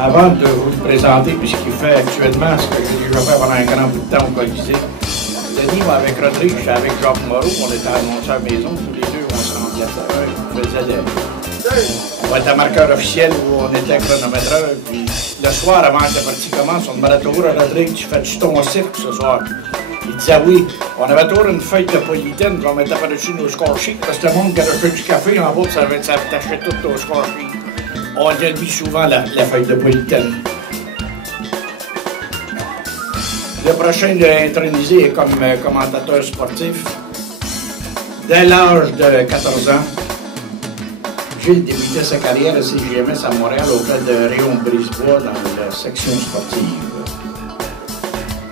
Avant de vous le présenter, puis ce qu'il fait actuellement, ce que j'ai déjà fait pendant un grand bout de temps au Colisée, Denis, moi, avec Rodrigue, j'étais avec Jacques Moreau, on était annonceurs maison, tous les deux, on se rendait on faisait on était marqueur officiel où on était chronométreur, puis le soir, avant que la partie commence, on demandait toujours à Rodrigue, tu fais-tu ton cirque ce soir? Il disait oui. On avait toujours une feuille de polythène qu'on mettait par-dessus nos score sheets, parce que le monde qui avait fait du café en bas, ça t'achète tout nos score sheets. On dit souvent la feuille de polythène. Le prochain de intronisé est comme commentateur sportif. Dès l'âge de 14 ans, Gilles débutait sa carrière à CJMS à Montréal auprès de Rayon Brisebois dans la section sportive.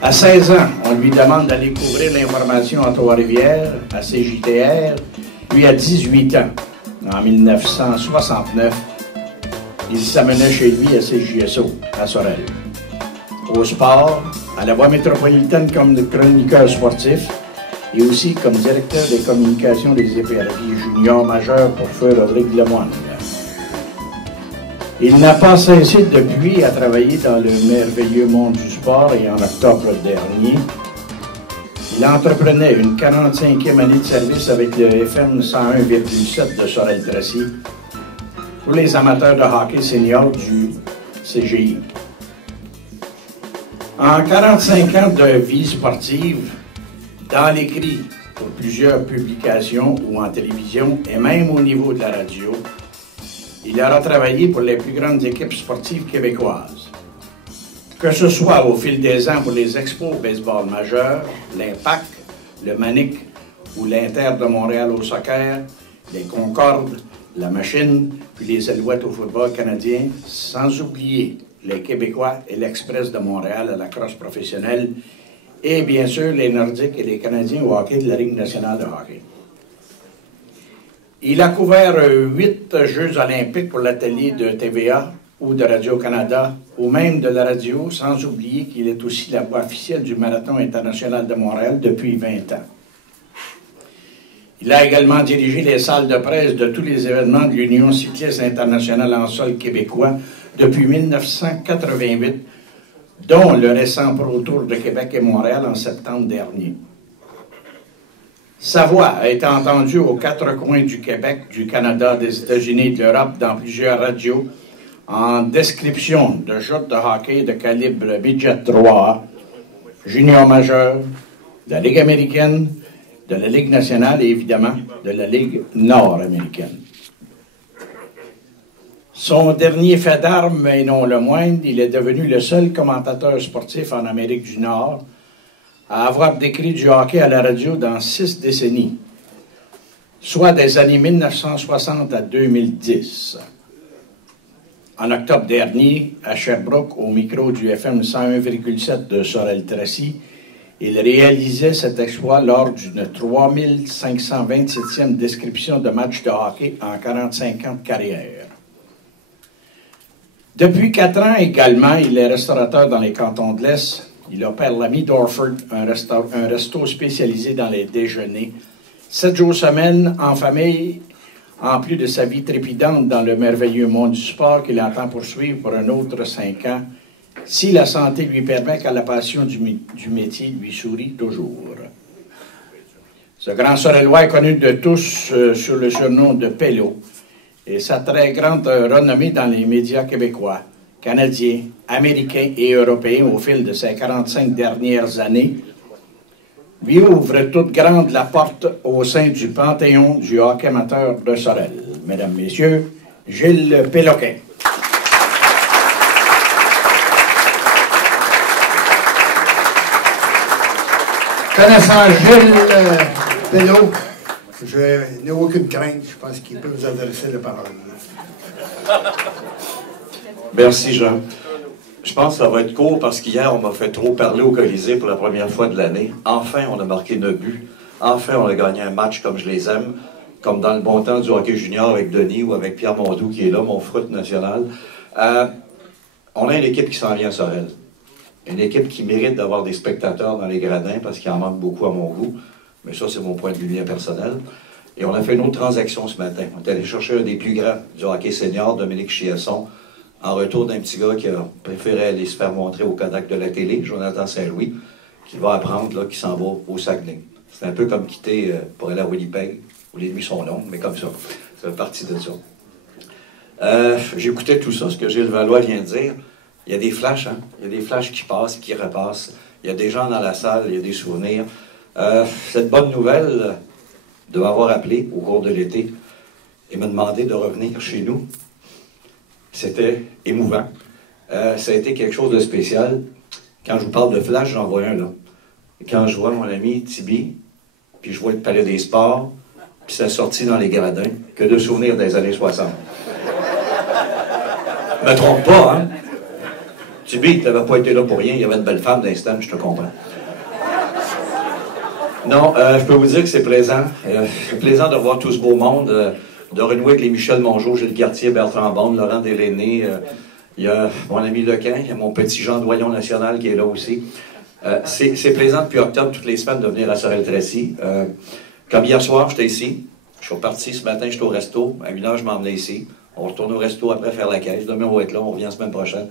À 16 ans, on lui demande d'aller couvrir l'information à Trois-Rivières, à CJTR. Lui, à 18 ans, en 1969, il s'amenait chez lui à CJSO, à Sorel. Au sport, à la Voix métropolitaine comme chroniqueur sportif et aussi comme directeur des communications des EPRI juniors majeurs pour feu Rodrigue Lemoine. Il n'a pas cessé depuis à travailler dans le merveilleux monde du sport et en octobre dernier, il entreprenait une 45e année de service avec le FM 101,7 de Sorel-Tracy pour les amateurs de hockey senior du CGI. En 45 ans de vie sportive, dans l'écrit pour plusieurs publications ou en télévision et même au niveau de la radio, il aura travaillé pour les plus grandes équipes sportives québécoises. Que ce soit au fil des ans pour les expos au baseball majeur, l'Impact, le Manic ou l'Inter de Montréal au soccer, les Concordes, la Machine, puis les Alouettes au football canadien, sans oublier les Québécois et l'Express de Montréal à la crosse professionnelle, et bien sûr les Nordiques et les Canadiens au hockey de la Ligue nationale de hockey. Il a couvert 8 Jeux olympiques pour l'atelier de TVA ou de Radio-Canada, ou même de la radio, sans oublier qu'il est aussi la voix officielle du Marathon international de Montréal depuis 20 ans. Il a également dirigé les salles de presse de tous les événements de l'Union cycliste internationale en sol québécois depuis 1988, dont le récent Pro Tour de Québec et Montréal en septembre dernier. Sa voix a été entendue aux 4 coins du Québec, du Canada, des États-Unis et de l'Europe dans plusieurs radios en description de jeux de hockey de calibre Midget 3A, junior majeur, de la Ligue américaine, de la Ligue nationale et évidemment de la Ligue nord-américaine. Son dernier fait d'armes, et non le moindre, il est devenu le seul commentateur sportif en Amérique du Nord à avoir décrit du hockey à la radio dans 6 décennies, soit des années 1960 à 2010. En octobre dernier, à Sherbrooke, au micro du FM 101,7 de Sorel-Tracy, il réalisait cet exploit lors d'une 3527e description de match de hockey en 45 ans de carrière. Depuis 4 ans également, il est restaurateur dans les cantons de l'Est. Il opère l'Ami d'Orford, un resto spécialisé dans les déjeuners. 7 jours semaine, en famille, en plus de sa vie trépidante dans le merveilleux monde du sport qu'il entend poursuivre pour un autre 5 ans, si la santé lui permet, car la passion du métier lui sourit toujours. Ce grand Sorellois est connu de tous sur le surnom de Pello et sa très grande renommée dans les médias québécois, canadiens, américains et européens au fil de ces 45 dernières années lui ouvre toute grande la porte au sein du panthéon du hockey amateur de Sorel. Mesdames, Messieurs, Gilles Péloquin. Connaissant Gilles Pello, je n'ai aucune crainte. Je pense qu'il peut vous adresser la parole. Merci, Jean. Je pense que ça va être court parce qu'hier, on m'a fait trop parler au Colisée pour la première fois de l'année. Enfin, on a marqué 9 buts. Enfin, on a gagné un match comme je les aime, comme dans le bon temps du hockey junior avec Denis ou avec Pierre Mondou qui est là, mon fruit national. On a une équipe qui s'en vient à Sorel. Une équipe qui mérite d'avoir des spectateurs dans les gradins parce qu'il en manque beaucoup à mon goût. Mais ça, c'est mon point de vue bien personnel. Et on a fait une autre transaction ce matin. On est allé chercher un des plus grands du hockey senior, Dominique Chiasson, en retour d'un petit gars qui a préféré aller se faire montrer au Kodak de la télé, Jonathan Saint-Louis, qui va apprendre qu'il s'en va au Saguenay. C'est un peu comme quitter pour aller à Winnipeg, où les nuits sont longues, mais comme ça. Ça fait partie de ça. J'écoutais tout ça, ce que Gilles Valois vient de dire. Il y a des flashs, hein? Il y a des flashs qui passent, qui repassent. Il y a des gens dans la salle, il y a des souvenirs. Cette bonne nouvelle de m'avoir appelé au cours de l'été et me demander de revenir chez nous, c'était émouvant. Ça a été quelque chose de spécial. Quand je vous parle de flash, j'en vois un là. Quand je vois mon ami Tibi, puis je vois le Palais des Sports, puis ça sortit dans les gradins, que de souvenirs des années 60. Je me trompe pas, hein? Tibi, tu n'avais pas été là pour rien, il y avait une belle femme d'instant, je te comprends. Non, je peux vous dire que c'est plaisant. C'est plaisant de voir tout ce beau monde, de renouer avec les Michel Mongeau, Gilles Cartier, Bertrand Bonne, Laurent Deléné. Il y a mon ami Lequin, il y a mon petit Jean Doyon National qui est là aussi. C'est plaisant depuis octobre, toutes les semaines, de venir à Sorel-Tracy. Comme hier soir, j'étais ici. Je suis reparti ce matin, j'étais au resto. À 1h, je m'emmenais ici. On retourne au resto après faire la caisse. Demain, on va être là, on revient la semaine prochaine.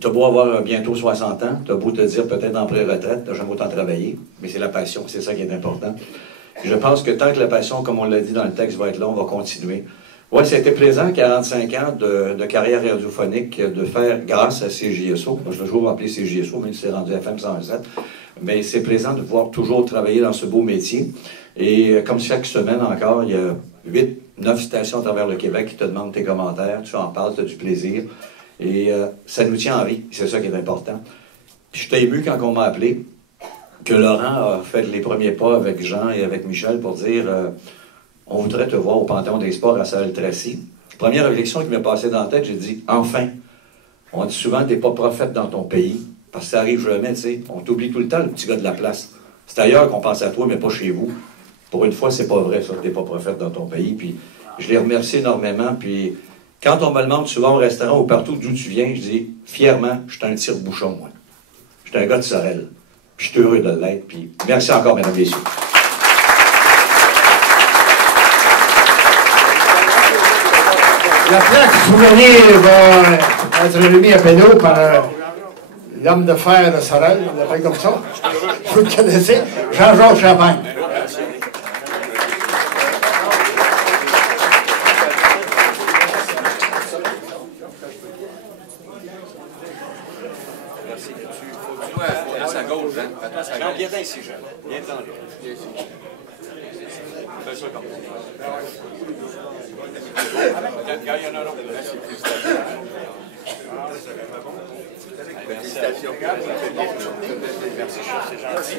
T'as beau avoir bientôt 60 ans, t'as beau te dire peut-être en pré-retraite, t'as jamais autant travaillé, mais c'est la passion, c'est ça qui est important. Et je pense que tant que la passion, comme on l'a dit dans le texte, va être là, on va continuer. Oui, c'était plaisant, 45 ans de carrière radiophonique, de faire grâce à CJSO. Moi, je vais toujours appeler CJSO, même si c'est rendu FM 107. Mais c'est plaisant de pouvoir toujours travailler dans ce beau métier. Et comme chaque semaine encore, il y a 8, 9 stations à travers le Québec qui te demandent tes commentaires, tu en parles, tu as du plaisir. Et ça nous tient en vie, c'est ça qui est important. Puis j'étais ému quand on m'a appelé, que Laurent a fait les premiers pas avec Jean et avec Michel pour dire on voudrait te voir au Panthéon des Sports à Sorel-Tracy. Première réflexion qui m'est passée dans la tête, j'ai dit enfin. On dit souvent t'es pas prophète dans ton pays, parce que ça arrive jamais, tu sais. On t'oublie tout le temps, le petit gars de la place. C'est ailleurs qu'on pense à toi, mais pas chez vous. Pour une fois, c'est pas vrai, ça, t'es pas prophète dans ton pays. Puis je les remercie énormément, puis quand on me demande souvent au restaurant ou partout d'où tu viens, je dis fièrement, je suis un tire-bouchon, moi. Je suis un gars de Sorel. Puis je suis heureux de l'être. Puis merci encore, mesdames et messieurs. La plaque souvenir va être remise à Pénaud par l'homme de fer de Sorel, on l'appelle comme ça. Vous le connaissez, Jean-Georges Champagne. Viens ici, Jean. Viens dans là. Fais ça comme ça. Regarde, il y en a un autre. Félicitations. Merci, c'est gentil.